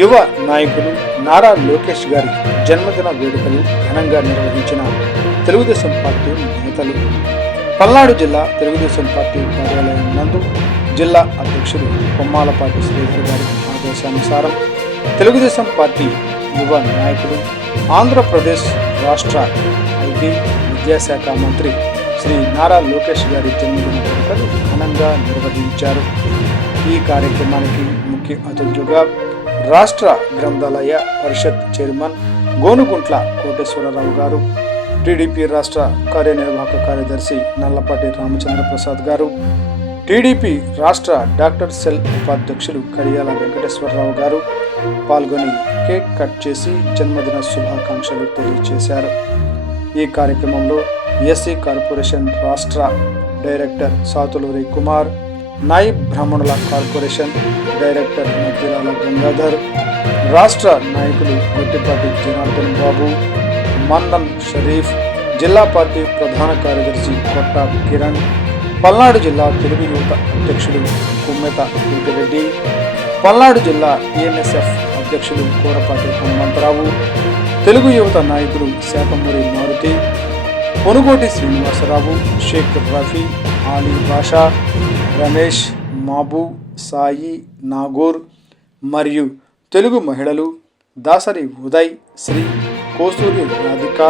యువ నాయకులు నారా లోకేష్ గారి జన్మదిన వేడుకలు ఘనంగా నిర్వహించిన తెలుగుదేశం పార్టీ నేతలు. పల్నాడు జిల్లా తెలుగుదేశం పార్టీ కార్యాలయం నందు జిల్లా అధ్యక్షుడు కొమ్మాలపాటి శ్రీధర్ గారి ఆదేశానుసారం తెలుగుదేశం పార్టీ యువ నాయకులు, ఆంధ్రప్రదేశ్ రాష్ట్ర ఐటీ విద్యాశాఖ మంత్రి శ్రీ నారా లోకేష్ గారి జన్మదిన వేడుకలు ఘనంగా నిర్వహించారు. ఈ కార్యక్రమానికి ముఖ్య అతిథులుగా రాష్ట్ర గ్రంథాలయ పరిషత్ చైర్మన్ గోనుగుంట్ల కోటేశ్వరరావు గారు, టీడీపీ రాష్ట్ర కార్యనిర్వాహక కార్యదర్శి నల్లపాటి రామచంద్ర ప్రసాద్ గారు, టీడీపీ రాష్ట్ర డాక్టర్ సెల్ ఉపాధ్యక్షులు కడియాల వెంకటేశ్వరరావు గారు పాల్గొని కేక్ కట్ చేసి జన్మదిన శుభాకాంక్షలు తెలియజేశారు. ఈ కార్యక్రమంలో ఎస్సీ కార్పొరేషన్ రాష్ట్ర డైరెక్టర్ సాతులూరి కుమార్, నాయిబ్ బ్రాహ్మణుల కార్పొరేషన్ డైరెక్టర్ మధ్యరాల గంగాధర్, రాష్ట్ర నాయకులు గొట్టిపాటి జనార్దన్ బాబు, మందన్ షరీఫ్, జిల్లా పార్టీ ప్రధాన కార్యదర్శి కొట్ట కిరణ్, పల్నాడు జిల్లా తెలుగు యువత అధ్యక్షుడు కుమ్మెత రెడ్డి, పల్నాడు జిల్లా ENSF అధ్యక్షుడు కోరపాటి హనుమంతరావు, తెలుగు యువత నాయకులు శాఖమూరి మారుతి, పొనుగోటి శ్రీనివాసరావు, షేక్ రఫీ, ఆలీ బాషా, రమేష్, మాబు, సాయి, నాగూర్ మరియు తెలుగు మహిళలు దాసరి ఉదయ్, శ్రీ కోసూరి రాధిక,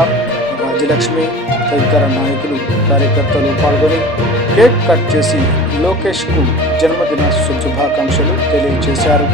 రాజలక్ష్మి తదితర నాయకులు, కార్యకర్తలు పాల్గొని కేక్ కట్ చేసి లోకేష్కు జన్మదిన శుభాకాంక్షలు తెలియజేశారు.